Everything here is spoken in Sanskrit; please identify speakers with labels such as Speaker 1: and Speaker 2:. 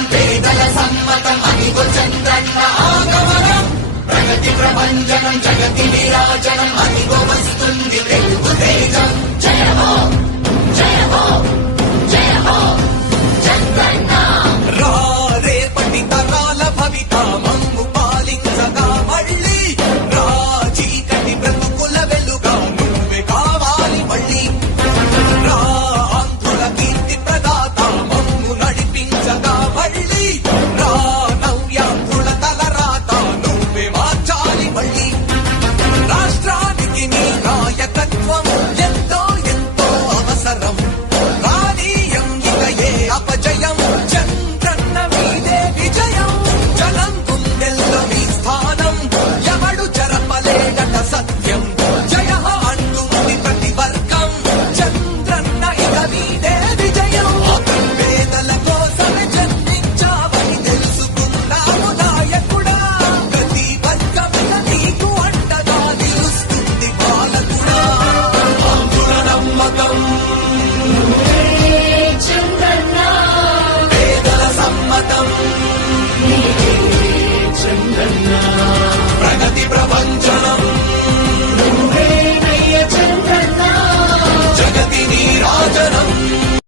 Speaker 1: सम्मतम् अनिभो चन्द्र आगमनम् प्रगति प्रवञ्चनम् जगति निराजनम् अनिको वसितुम् निवेक तेजम्